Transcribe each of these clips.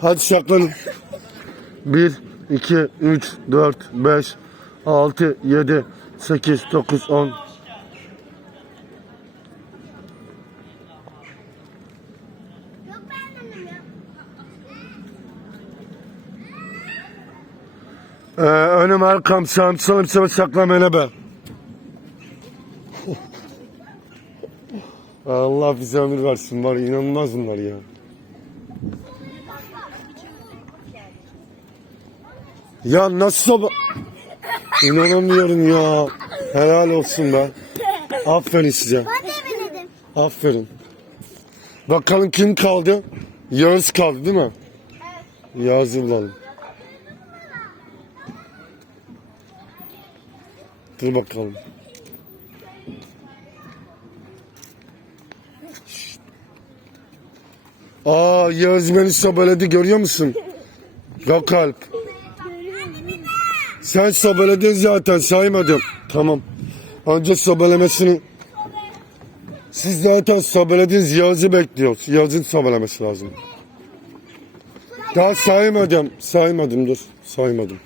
Hadi saklanın. 1, 2, 3, 4, 5, 6, 7, 8, 9, 10. Yok beğenmedim ya. Ee, önüm arkam sağım solum sana saklamana be. Allah bize ömür versin var inanılmaz bunlar ya. Ya nasıl soba... İnanamıyorum ya. Helal olsun be. Aferin size. Ben de biledim. Aferin. Bakalım kim kaldı? Yağız kaldı değil mi? Yağız'ı bulalım. Dur bakalım. Aa Yağız beni sobeledi görüyor musun? Yok kalp. Sen sobeledin zaten saymadım. Tamam. Önce sobelemesini siz zaten sobelediniz Yağız'ı bekliyoruz. Yağız'ın sobelemesi lazım. Daha saymadım. Saymadım dur. Saymadım.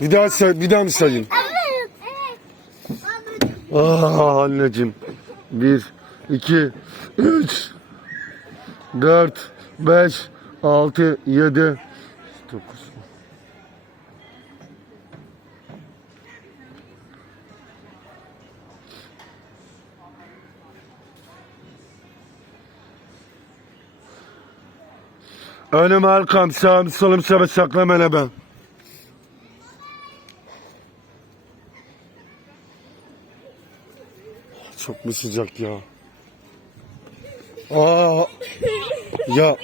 Bir daha say, bir daha mı sayayım? Ah anneciğim. Bir, iki, üç, dört, beş, altı, yedi, dokuz. Önüm arkam sağım solum sana saklamana ben. Çok mu sıcak ya? Aa, ya,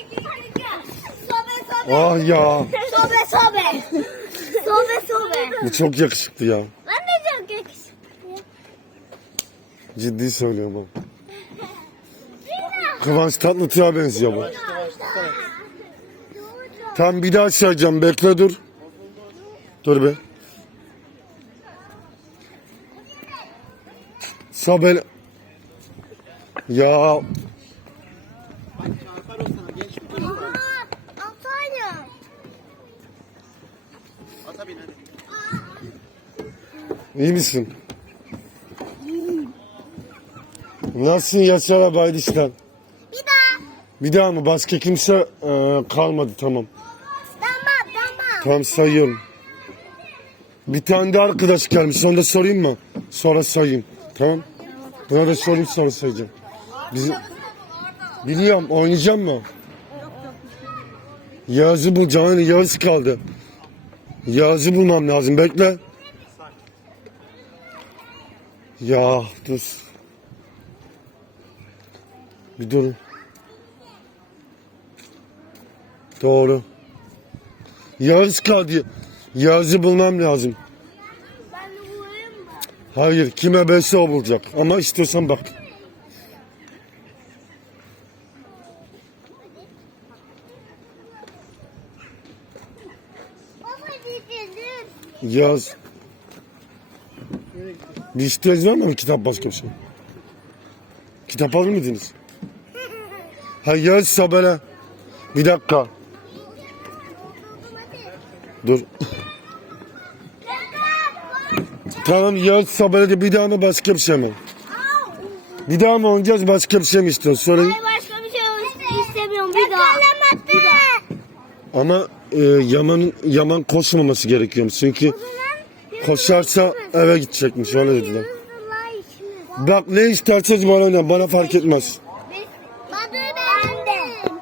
ah ya. Sobe sobe. Sobe sobe. Bu çok yakışıklı ya. Ben de çok yakışıklıyım. Ciddi söylüyorum bak. Kıvanç Tatlıtuğ'a benziyor bu. Tam bir daha sayacağım. Bekle dur. Dur be. Sabel. Ya iyi misin? Nasılsın haydi işte. Bir daha. Bir daha mı? Başka kimse e, kalmadı. Tamam tamam. Sayıyorum. Bir tane de arkadaş gelmiş. Onu sorayım mı? Sonra sayayım. Tamam. Buna da sorayım sonra sayacağım. Bizim... Biliyorum. Oynayacağım mı? Yağız'ı bu canı Yağız kaldı. Yağız'ı bulmam lazım. Bekle. Ya dur. Bir durun. Doğru. Yağız kaldı. Yağız'ı bulmam lazım. Ben de vurayım mı? Hayır kime belse o bulacak. Ama istiyorsan bak. Yağız. Bir ihtiyacın var mı kitap başka bir şey? Kitap alır mıydınız? Ha Yağız Sabele. Bir dakika. Dur. tamam Yağız Sabele'de bir daha mı başka bir şey mi? Bir daha mı oynayacağız başka bir şey mi istiyorsun? Sorayım. Hayır başka bir şey istemiyorum bir daha. Bir daha. Ama e, Yaman'ın Yaman koşmaması gerekiyormuş. Çünkü koşarsa eve gidecekmiş öyle dediler. Bak ne isterseniz bana oynayın. Bana fark etmez.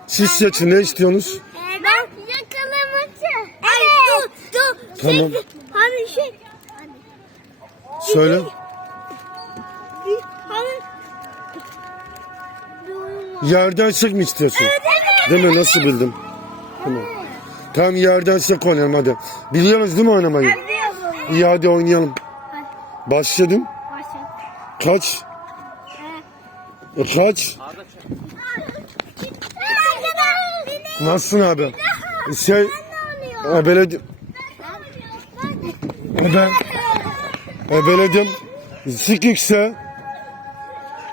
Siz seçin ne istiyorsunuz? Ben yakalaması. Evet. Dur dur. Tamam. Şey, hani şey. Söyle. Hani. Yerden çek mi istiyorsun? Değil mi? Nasıl bildim? Tamam. Tamam yerden çek oynayalım hadi. Biliyorsunuz değil mi oynamayı? Biliyorsun. İyi hadi oynayalım. Başladım. Başla. Kaç? E, kaç? Nasılsın abi? Şey, ebeledim. Ben ebeledim. Sikikse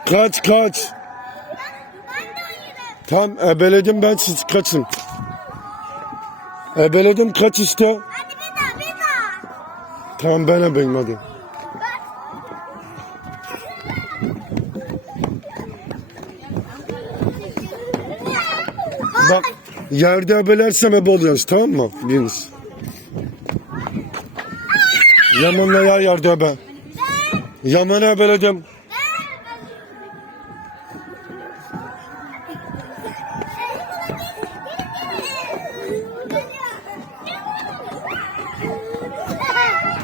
kaç kaç. Tam ebeledim ben siz kaçın. Ebeledim kaç işte? Hadi bir daha bir daha. Tamam ben ebeyim hadi. Bak yerde ebelersem ebe oluyoruz tamam mı? Biriniz. Yaman'la yer yerde ebe. Yaman'ı ebeledim.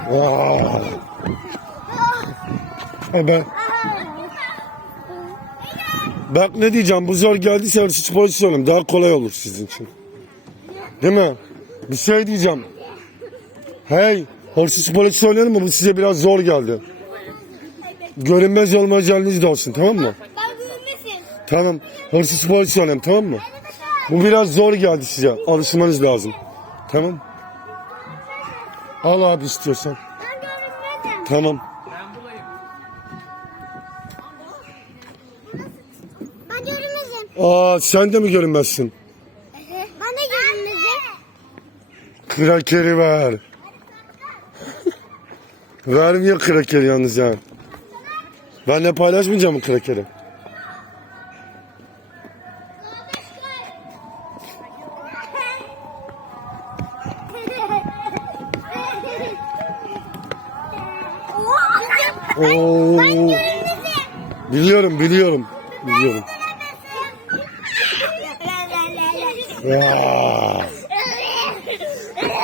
Vaa. Ebe. Bak ne diyeceğim bu zor geldiyse polis söyleyeyim daha kolay olur sizin için. Değil mi? Bir şey diyeceğim. Hey hırsız polis söyleyelim mi bu size biraz zor geldi. Görünmez olma özelliğiniz de olsun tamam mı? Ben büyümesin. Tamam hırsız polis söyleyeyim tamam mı? Bu biraz zor geldi size alışmanız lazım. Tamam. Al abi istiyorsan. Ben görünmedim. Tamam. Ben görünmezim. Aa sen de mi görünmezsin? Ben de görünmezim. Krakeri ver. Vermiyor krakeri yalnız ya. Benle paylaşmayacağım mı krakeri? Oo. Biliyorum biliyorum. Biliyorum. Ya.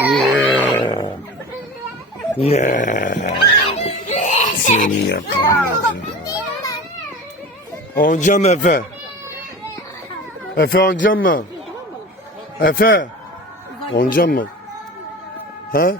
Yeah. Yeah. Seni yakaladım. Oynayacağım Efe. Efe oynayacağım mı? Efe. Oynayacağım mı? Ha?